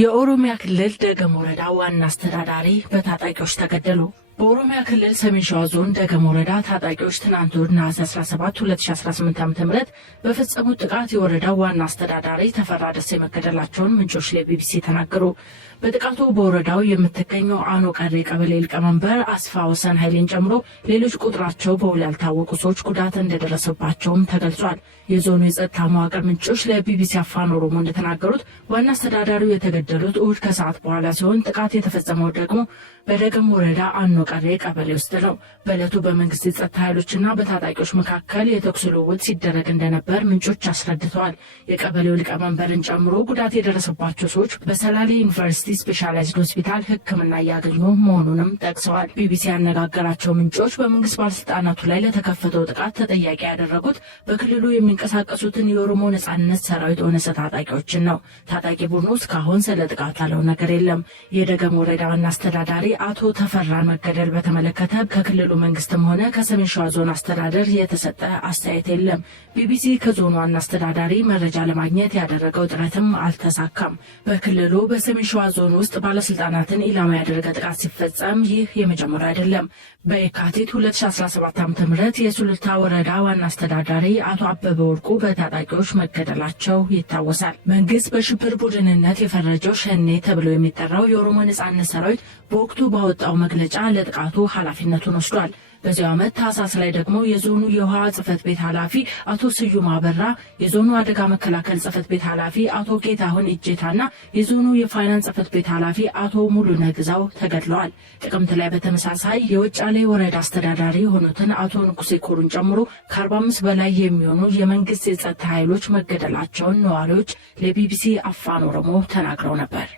የኦሮሚያ ክልል ደገም ወረዳ ዋና አስተዳዳሪ በታጣቂዎች ተገደሉ። በኦሮሚያ ክልል ሰሜን ሸዋ ዞን ደገም ወረዳ ታጣቂዎች ትናንት ነሐሴ 17 2018 ዓ.ም በፈጸሙት ጥቃት የወረዳው ዋና አስተዳዳሪ ተፈራ ደሴ መገደላቸውን ምንጮች ለቢቢሲ ተናገሩ። በጥቃቱ በወረዳው የምትገኘው አኖ ቀሬ ቀበሌ ሊቀመንበር አስፋ ወሰን ኃይሌን ጨምሮ ሌሎች ቁጥራቸው በውል ያልታወቁ ሰዎች ጉዳት እንደደረሰባቸውም ተገልጿል። የዞኑ የጸጥታ መዋቅር ምንጮች ለቢቢሲ አፋን ኦሮሞ እንደተናገሩት ዋና አስተዳዳሪው የተገደሉት እሁድ ከሰዓት በኋላ ሲሆን ጥቃት የተፈጸመው ደግሞ በደገም ወረዳ አኖ ቀሬ ቀበሌ ውስጥ ነው። በዕለቱ በመንግስት የጸጥታ ኃይሎችና በታጣቂዎች መካከል የተኩስ ልውውጥ ሲደረግ እንደነበር ምንጮች አስረድተዋል። የቀበሌው ሊቀመንበርን ጨምሮ ጉዳት የደረሰባቸው ሰዎች በሰላሌ ዩኒቨርሲቲ ስፔሻላይዝድ ሆስፒታል ሕክምና እያገኙ መሆኑንም ጠቅሰዋል። ቢቢሲ ያነጋገራቸው ምንጮች በመንግስት ባለስልጣናቱ ላይ ለተከፈተው ጥቃት ተጠያቂ ያደረጉት በክልሉ የሚንቀሳቀሱትን የኦሮሞ ነጻነት ሰራዊት ኦነሰ ታጣቂዎችን ነው። ታጣቂ ቡድኑ እስካሁን ስለ ጥቃቱ ያለው ነገር የለም። የደገም ወረዳ ዋና አስተዳዳሪ አቶ ተፈራን መገደል በተመለከተ ከክልሉ መንግስትም ሆነ ከሰሜን ሸዋ ዞን አስተዳደር የተሰጠ አስተያየት የለም። ቢቢሲ ከዞኑ ዋና አስተዳዳሪ መረጃ ለማግኘት ያደረገው ጥረትም አልተሳካም። በክልሉ በሰሜን ሸዋ ዞን ውስጥ ባለስልጣናትን ኢላማ ያደረገ ጥቃት ሲፈጸም ይህ የመጀመሪያ አይደለም። በየካቲት 2017 ዓ.ም የሱሉልታ ወረዳ ዋና አስተዳዳሪ አቶ አበበ ወርቁ በታጣቂዎች መገደላቸው ይታወሳል። መንግስት በሽብር ቡድንነት የፈረጀው ሸኔ ተብሎ የሚጠራው የኦሮሞ ነጻነት ሰራዊት በወቅቱ ባወጣው መግለጫ ለጥቃቱ ኃላፊነቱን ወስዷል። በዚያው ዓመት ታህሳስ ላይ ደግሞ የዞኑ የውሃ ጽሕፈት ቤት ኃላፊ አቶ ስዩም አበራ፣ የዞኑ አደጋ መከላከል ጽሕፈት ቤት ኃላፊ አቶ ጌታሁን እጄታና የዞኑ የፋይናንስ ጽሕፈት ቤት ኃላፊ አቶ ሙሉነህ ግዛው ተገድለዋል። ጥቅምት ላይ በተመሳሳይ የውጫሌ ወረዳ አስተዳዳሪ የሆኑትን አቶ ንጉሴ ኮሩን ጨምሮ ከ45 በላይ የሚሆኑ የመንግስት የጸጥታ ኃይሎች መገደላቸውን ነዋሪዎች ለቢቢሲ አፋን ኦሮሞ ተናግረው ነበር።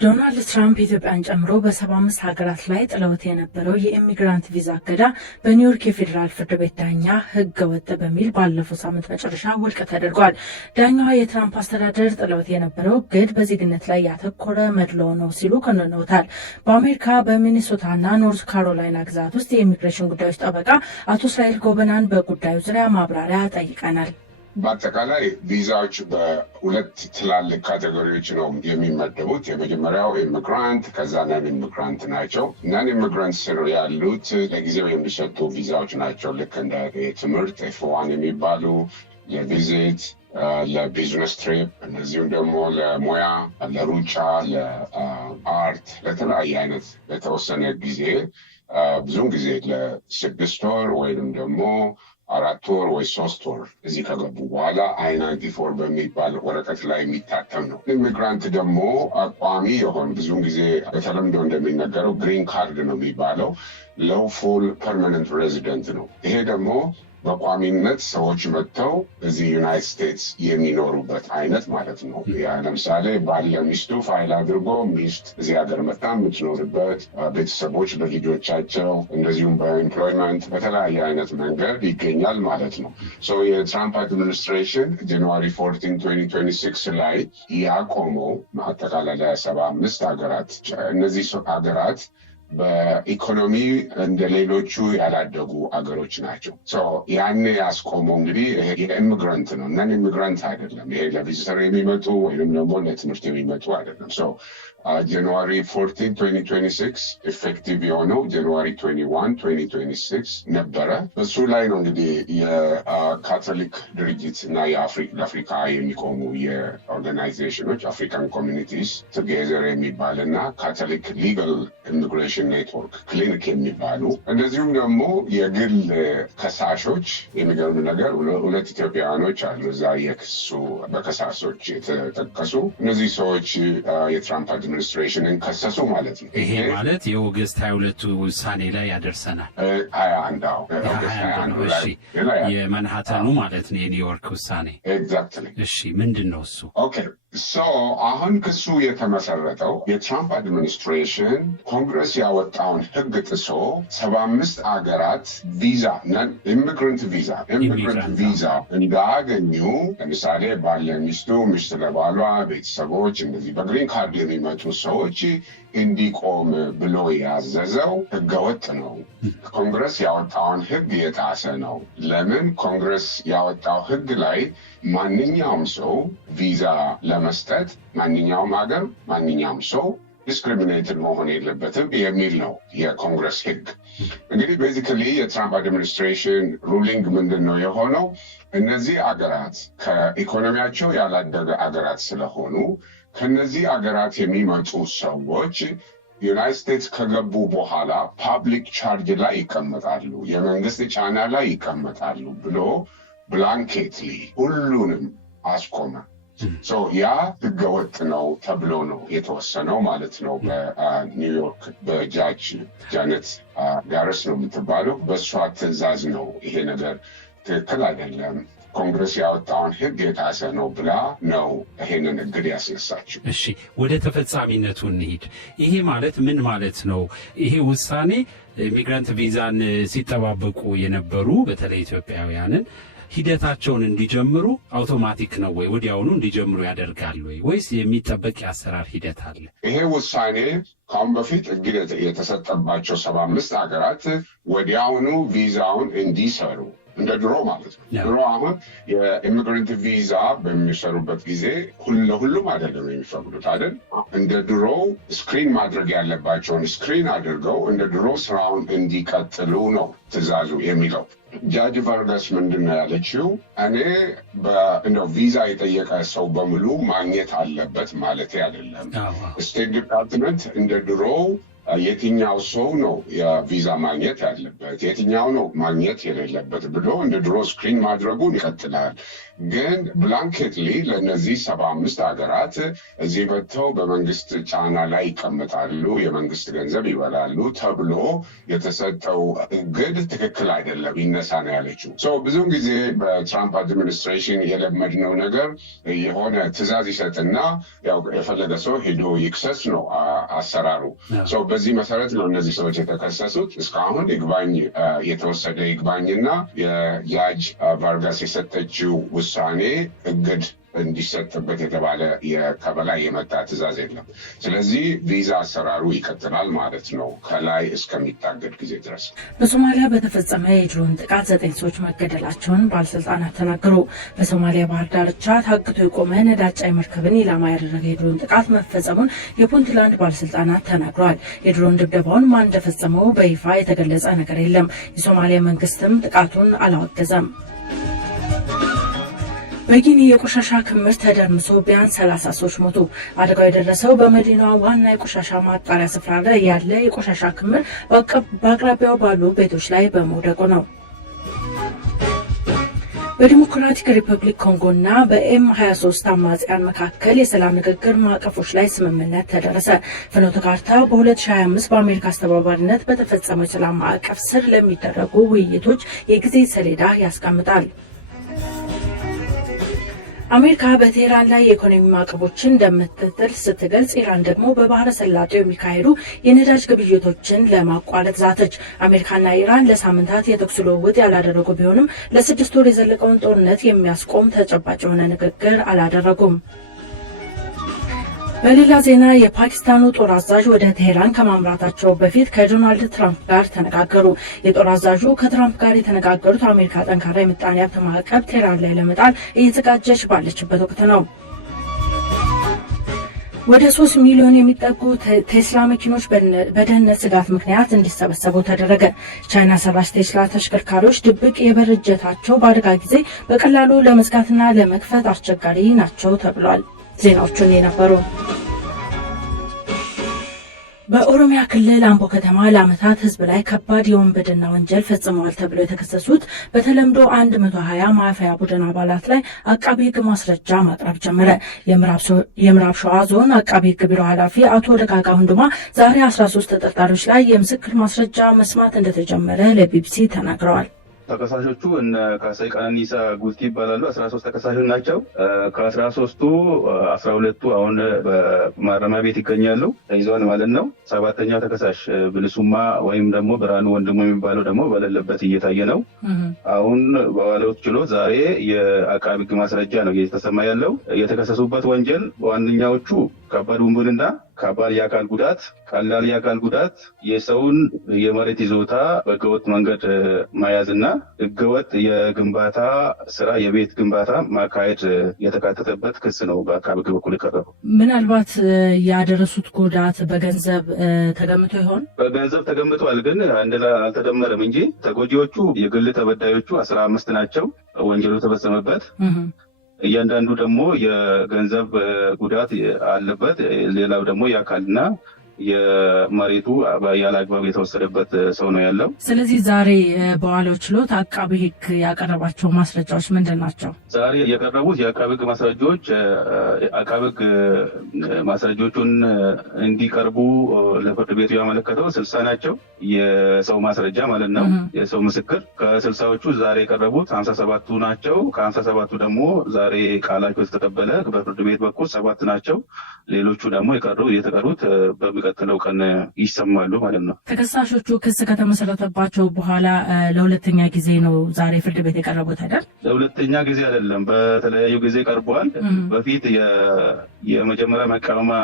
ዶናልድ ትራምፕ ኢትዮጵያን ጨምሮ በ75 ሀገራት ላይ ጥለውት የነበረው የኢሚግራንት ቪዛ እገዳ በኒውዮርክ የፌዴራል ፍርድ ቤት ዳኛ ሕገ ወጥ በሚል ባለፈው ሳምንት መጨረሻ ውድቅ ተደርጓል። ዳኛዋ የትራምፕ አስተዳደር ጥለውት የነበረው እግድ በዜግነት ላይ ያተኮረ መድሎ ነው ሲሉ ኮንነውታል። በአሜሪካ በሚኒሶታና ኖርዝ ካሮላይና ግዛት ውስጥ የኢሚግሬሽን ጉዳዮች ጠበቃ አቶ እስራኤል ጎበናን በጉዳዩ ዙሪያ ማብራሪያ ጠይቀናል። በአጠቃላይ ቪዛዎች በሁለት ትላልቅ ካቴጎሪዎች ነው የሚመደቡት። የመጀመሪያው ኢሚግራንት፣ ከዛ ነን ኢሚግራንት ናቸው። ነን ኢሚግራንት ስር ያሉት ለጊዜው የሚሰጡ ቪዛዎች ናቸው። ልክ እንደ ትምህርት F1 የሚባሉ ለቪዚት፣ ለቢዝነስ ትሪፕ፣ እነዚሁም ደግሞ ለሙያ፣ ለሩጫ፣ ለአርት፣ ለተለያየ አይነት ለተወሰነ ጊዜ ብዙውን ጊዜ ለ6 ወር ወይም ደግሞ 4 ወር ወይ 3 ወር እዚህ ከገቡ በኋላ I-94 በሚባል ወረቀት ላይ የሚታተም ነው። ኢሚግራንት ደግሞ ቋሚ የሆነ ብዙውን ጊዜ በተለምዶ እንደሚነገረው ግሪን ካርድ ነው የሚባለው፣ ሎውፉል ፐርማነንት ሬዚደንት ነው። ይሄ ደግሞ በቋሚነት ሰዎች መጥተው እዚህ ዩናይትድ ስቴትስ የሚኖሩበት አይነት ማለት ነው። ያ ለምሳሌ ባል ለሚስቱ ፋይል አድርጎ ሚስት እዚህ ሀገር መጣ የምትኖርበት፣ ቤተሰቦች በልጆቻቸው እንደዚሁም በኤምፕሎይመንት በተለያየ አይነት መንገድ ይገኛል ማለት ነው። የትራምፕ አድሚኒስትሬሽን ጃንዋሪ 14 2026 ላይ ያቆመው አጠቃላይ ለ75 ሀገራት እነዚህ ሀገራት በኢኮኖሚ እንደ ሌሎቹ ያላደጉ አገሮች ናቸው። ያን ያስቆመው እንግዲህ የኢሚግራንት ነው፣ ነን ኢሚግራንት አይደለም። ይሄ ለቪዚተር የሚመጡ ወይም ደግሞ ለትምህርት የሚመጡ አይደለም። ጃንዋሪ 14 2026 ኤፌክቲቭ የሆነው ጃንዋሪ 21 2026 ነበረ። እሱ ላይ ነው እንግዲህ የካቶሊክ ድርጅት እና ለአፍሪካ የሚቆሙ የኦርጋናይዜሽኖች አፍሪካን ኮሚኒቲስ ቱጌዘር የሚባል እና ካቶሊክ ሊጋል ኢሚግሬሽን ኔትወርክ ክሊኒክ የሚባሉ እንደዚሁም ደግሞ የግል ከሳሾች፣ የሚገርም ነገር 2 ኢትዮጵያውያኖች አሉ እዛ የክሱ በከሳሾች የተጠቀሱ። እነዚህ ሰዎች የትራምፕ አድሚኒስትሬሽንን ከሰሱ ማለት ነው። ይሄ ማለት የኦገስት 22 ውሳኔ ላይ ያደርሰናል። 21 ላይ የማንሃተኑ ማለት ነው የኒውዮርክ ውሳኔ። ኤግዛክትሊ። እሺ ምንድን ነው እሱ? ኦኬ አሁን ክሱ የተመሰረተው የትራምፕ አድሚኒስትሬሽን ኮንግረስ ያወጣውን ሕግ ጥሶ 75 አገራት ቪዛ ኢሚግራንት ቪዛ እንዳገኙ፣ ለምሳሌ ባል ለሚስቱ፣ ሚስት ለባሏ፣ ቤተሰቦች እንደዚህ በግሪን ካርድ የሚመጡ ሰዎች እንዲቆም ብሎ ያዘዘው ህገወጥ ነው። ኮንግረስ ያወጣውን ህግ የጣሰ ነው። ለምን? ኮንግረስ ያወጣው ህግ ላይ ማንኛውም ሰው ቪዛ ለመስጠት ማንኛውም ሀገር ማንኛውም ሰው ዲስክሪሚኔትድ መሆን የለበትም የሚል ነው የኮንግረስ ህግ። እንግዲህ ቤዚካሊ የትራምፕ አድሚኒስትሬሽን ሩሊንግ ምንድን ነው የሆነው? እነዚህ አገራት ከኢኮኖሚያቸው ያላደገ አገራት ስለሆኑ ከነዚህ አገራት የሚመጡ ሰዎች ዩናይትድ ስቴትስ ከገቡ በኋላ ፓብሊክ ቻርጅ ላይ ይቀመጣሉ፣ የመንግስት ጫና ላይ ይቀመጣሉ ብሎ ብላንኬትሊ ሁሉንም አስቆመ። ያ ህገወጥ ነው ተብሎ ነው የተወሰነው ማለት ነው። በኒውዮርክ በጃጅ ጃነት ጋረስ ነው የምትባለው፣ በእሷ ትዕዛዝ ነው ይሄ ነገር ትክክል አይደለም፣ ኮንግረስ ያወጣውን ህግ የጣሰ ነው ብላ ነው ይሄንን እግድ ያስነሳችው። እሺ፣ ወደ ተፈጻሚነቱ እንሂድ። ይሄ ማለት ምን ማለት ነው? ይሄ ውሳኔ ኢሚግራንት ቪዛን ሲጠባበቁ የነበሩ በተለይ ኢትዮጵያውያንን ሂደታቸውን እንዲጀምሩ አውቶማቲክ ነው ወይ ወዲያውኑ እንዲጀምሩ ያደርጋል ወይስ የሚጠበቅ የአሰራር ሂደት አለ? ይሄ ውሳኔ ካሁን በፊት እግድ የተሰጠባቸው 75 ሀገራት ወዲያውኑ ቪዛውን እንዲሰሩ እንደ ድሮ ማለት ነው። ድሮ አሁን የኢሚግራንት ቪዛ በሚሰሩበት ጊዜ ለሁሉም አይደለም የሚፈቅዱት አይደል? እንደ ድሮ ስክሪን ማድረግ ያለባቸውን ስክሪን አድርገው እንደ ድሮ ስራውን እንዲቀጥሉ ነው ትዕዛዙ የሚለው። ጃጅ ቫርጋስ ምንድን ነው ያለችው? እኔ እንደው ቪዛ የጠየቀ ሰው በሙሉ ማግኘት አለበት ማለት አይደለም። ስቴት ዲፓርትመንት እንደ ድሮ የትኛው ሰው ነው የቪዛ ማግኘት ያለበት የትኛው ነው ማግኘት የሌለበት ብሎ እንደ ድሮ ስክሪን ማድረጉን ይቀጥላል። ግን ብላንኬትሊ ለእነዚህ 75 ሀገራት እዚህ መጥተው በመንግስት ጫና ላይ ይቀመጣሉ፣ የመንግስት ገንዘብ ይበላሉ ተብሎ የተሰጠው እግድ ትክክል አይደለም፣ ይነሳ ነው ያለችው። ብዙውን ጊዜ በትራምፕ አድሚኒስትሬሽን የለመድነው ነገር የሆነ ትዕዛዝ ይሰጥና ያው የፈለገ ሰው ሄዶ ይክሰስ ነው አሰራሩ። በዚህ መሰረት ነው እነዚህ ሰዎች የተከሰሱት። እስካሁን ይግባኝ የተወሰደ ይግባኝና የጃጅ ቫርጋስ የሰጠችው ውሳኔ እግድ እንዲሰጥበት የተባለ ከበላይ የመጣ ትዕዛዝ የለም። ስለዚህ ቪዛ አሰራሩ ይቀጥላል ማለት ነው ከላይ እስከሚታገድ ጊዜ ድረስ። በሶማሊያ በተፈጸመ የድሮን ጥቃት 9 ሰዎች መገደላቸውን ባለስልጣናት ተናገሩ። በሶማሊያ ባህር ዳርቻ ታግቶ የቆመ ነዳጅ ጫኝ መርከብን ኢላማ ያደረገ የድሮን ጥቃት መፈጸሙን የፑንትላንድ ባለስልጣናት ተናግረዋል። የድሮን ድብደባውን ማን እንደፈጸመው በይፋ የተገለጸ ነገር የለም። የሶማሊያ መንግስትም ጥቃቱን አላወገዘም። በጊኒ የቆሻሻ ክምር ተደርምሶ ቢያንስ 30 ሰዎች ሞቱ። አደጋው የደረሰው በመዲናዋ ዋና የቆሻሻ ማጣሪያ ስፍራ ላይ ያለ የቆሻሻ ክምር በአቅራቢያው ባሉ ቤቶች ላይ በመውደቁ ነው። በዲሞክራቲክ ሪፐብሊክ ኮንጎና በኤም23 አማጽያን መካከል የሰላም ንግግር ማዕቀፎች ላይ ስምምነት ተደረሰ። ፍኖተ ካርታ በ2025 በአሜሪካ አስተባባሪነት በተፈጸመው የሰላም ማዕቀፍ ስር ለሚደረጉ ውይይቶች የጊዜ ሰሌዳ ያስቀምጣል። አሜሪካ በቴህራን ላይ የኢኮኖሚ ማዕቀቦችን እንደምትጥል ስትገልጽ፣ ኢራን ደግሞ በባህረ ሰላጤው የሚካሄዱ የነዳጅ ግብይቶችን ለማቋረጥ ዛተች። አሜሪካና ኢራን ለሳምንታት የተኩስ ልውውጥ ያላደረጉ ቢሆንም ለ6 ወር የዘለቀውን ጦርነት የሚያስቆም ተጨባጭ የሆነ ንግግር አላደረጉም። በሌላ ዜና የፓኪስታኑ ጦር አዛዥ ወደ ቴህራን ከማምራታቸው በፊት ከዶናልድ ትራምፕ ጋር ተነጋገሩ። የጦር አዛዡ ከትራምፕ ጋር የተነጋገሩት አሜሪካ ጠንካራ የምጣኔ ሀብት ማዕቀብ ቴህራን ላይ ለመጣል እየተዘጋጀች ባለችበት ወቅት ነው። ወደ 3 ሚሊዮን የሚጠጉ ቴስላ መኪኖች በደህንነት ስጋት ምክንያት እንዲሰበሰቡ ተደረገ። ቻይና ሰራሽ ቴስላ ተሽከርካሪዎች ድብቅ የበር እጀታቸው በአደጋ ጊዜ በቀላሉ ለመዝጋትና ለመክፈት አስቸጋሪ ናቸው ተብሏል። ዜናዎቹን የነበሩ። በኦሮሚያ ክልል አምቦ ከተማ ለዓመታት ሕዝብ ላይ ከባድ የወንበድና ወንጀል ፈጽመዋል ተብለው የተከሰሱት በተለምዶ 120 ማፊያ ቡድን አባላት ላይ አቃቢ ሕግ ማስረጃ ማቅረብ ጀመረ። የምዕራብ ሸዋ ዞን አቃቢ ሕግ ቢሮ ኃላፊ አቶ ደጋጋ ሁንዱማ ዛሬ 13 ተጠርጣሪዎች ላይ የምስክር ማስረጃ መስማት እንደተጀመረ ለቢቢሲ ተናግረዋል። ተከሳሾቹ እነ ካሳይ ቀነኒሳ ጉልቲ ይባላሉ። 13 ተከሳሾች ናቸው። ከ13ቱ 12ቱ አሁን በማረሚያ ቤት ይገኛሉ፣ ተይዘዋል ማለት ነው። 7ኛው ተከሳሽ ብልሱማ ወይም ደግሞ ብርሃኑ ወንድሙ የሚባለው ደግሞ በሌለበት እየታየ ነው። አሁን በዋለው ችሎት ዛሬ የአቃቢ ሕግ ማስረጃ ነው እየተሰማ ያለው። የተከሰሱበት ወንጀል በዋነኛዎቹ ከባድ ውንብድና፣ ከባድ የአካል ጉዳት፣ ቀላል የአካል ጉዳት፣ የሰውን የመሬት ይዞታ በህገወጥ መንገድ መያዝና ህገወጥ የግንባታ ስራ የቤት ግንባታ ማካሄድ የተካተተበት ክስ ነው በአቃቤ ህግ በኩል የቀረበው። ምናልባት ያደረሱት ጉዳት በገንዘብ ተገምቶ ይሆን? በገንዘብ ተገምቷል፣ ግን አልተደመረም እንጂ ተጎጂዎቹ የግል ተበዳዮቹ 15 ናቸው ወንጀሉ የተፈጸመበት። እያንዳንዱ ደግሞ የገንዘብ ጉዳት አለበት። ሌላው ደግሞ የአካልና የመሬቱ ያለ አግባብ የተወሰደበት ሰው ነው ያለው። ስለዚህ ዛሬ በዋለው ችሎት አቃቤ ህግ ያቀረባቸው ማስረጃዎች ምንድን ናቸው? ዛሬ የቀረቡት የአቃቤ ህግ ማስረጃዎች አቃቤ ህግ ማስረጃዎቹን እንዲቀርቡ ለፍርድ ቤቱ ያመለከተው 60 ናቸው። የሰው ማስረጃ ማለት ነው፣ የሰው ምስክር። ከ60ዎቹ ዛሬ የቀረቡት 57ቱ ናቸው። ከ57ቱ ደግሞ ዛሬ ቃላቸው የተቀበለ በፍርድ ቤት በኩል 7 ናቸው። ሌሎቹ ደግሞ የተቀሩት በሚቀጥለው ቀን ይሰማሉ ማለት ነው። ተከሳሾቹ ክስ ከተመሰረተባቸው በኋላ ለሁለተኛ ጊዜ ነው ዛሬ ፍርድ ቤት የቀረቡት አይደል? ለሁለተኛ ጊዜ አይደለም፣ በተለያዩ ጊዜ ቀርበዋል። በፊት የመጀመሪያ መቃወሚያ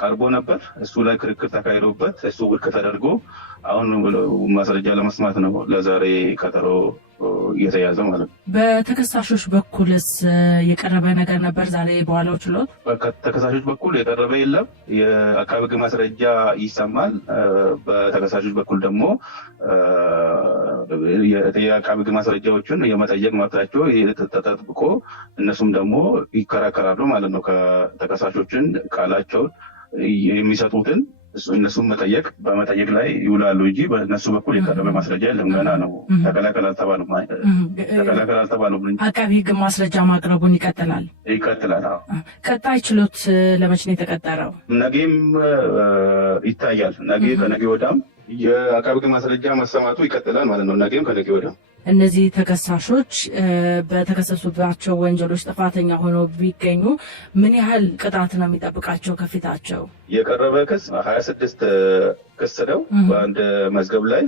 ቀርቦ ነበር። እሱ ላይ ክርክር ተካሂዶበት እሱ ውድቅ ተደርጎ አሁን ማስረጃ ለመስማት ነው ለዛሬ ቀጠሮ እየተያዘ ማለት ነው። በተከሳሾች በኩልስ የቀረበ ነገር ነበር ዛሬ በዋለው ችሎት? በተከሳሾች በኩል የቀረበ የለም። የአቃቤ ህግ ማስረጃ ይሰማል። በተከሳሾች በኩል ደግሞ የአቃቤ ህግ ማስረጃዎችን የመጠየቅ መብታቸው ተጠብቆ እነሱም ደግሞ ይከራከራሉ ማለት ነው። ከተከሳሾችን ቃላቸውን የሚሰጡትን እነሱም በመጠየቅ ላይ ይውላሉ እንጂ በእነሱ በኩል የቀረበ ማስረጃ የለም። ገና ነው። ተከላከል አልተባሉም። አቃቤ ህግ ማስረጃ ማቅረቡን ይቀጥላል። ቀጣይ ችሎት ለመቼ ነው የተቀጠረው? ነገም ይታያል። ነገ ከነገ ወዲያም የአቃቤ ህግ ማስረጃ መሰማቱ ይቀጥላል ማለት ነው። ነገም ከነገ ወዲያም እነዚህ ተከሳሾች በተከሰሱባቸው ወንጀሎች ጥፋተኛ ሆነው ቢገኙ ምን ያህል ቅጣት ነው የሚጠብቃቸው ከፊታቸው? የቀረበ ክስ 26 ክስ ነው በአንድ መዝገብ ላይ።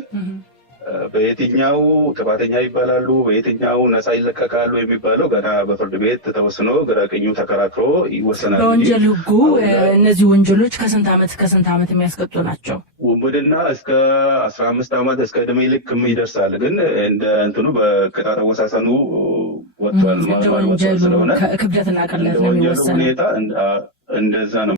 በየትኛው ጥፋተኛ ይባላሉ፣ በየትኛው ነፃ ይለቀቃሉ የሚባለው ገና በፍርድ ቤት ተወስኖ ግራ ቀኙ ተከራክሮ ይወሰናል። በወንጀል ህጉ እነዚህ ወንጀሎች ከስንት ዓመት የሚያስቀጡ ናቸው? ውንብድና እስከ 15 ዓመት እስከ ዕድሜ ልክም ይደርሳል። ግን እንደ እንትኑ በቅጣት አወሳሰኑ ወጥቷል። ወንጀሉ ክብደትና ቅለት ነው የሚወሰነው። ሁኔታ እንደዛ ነው።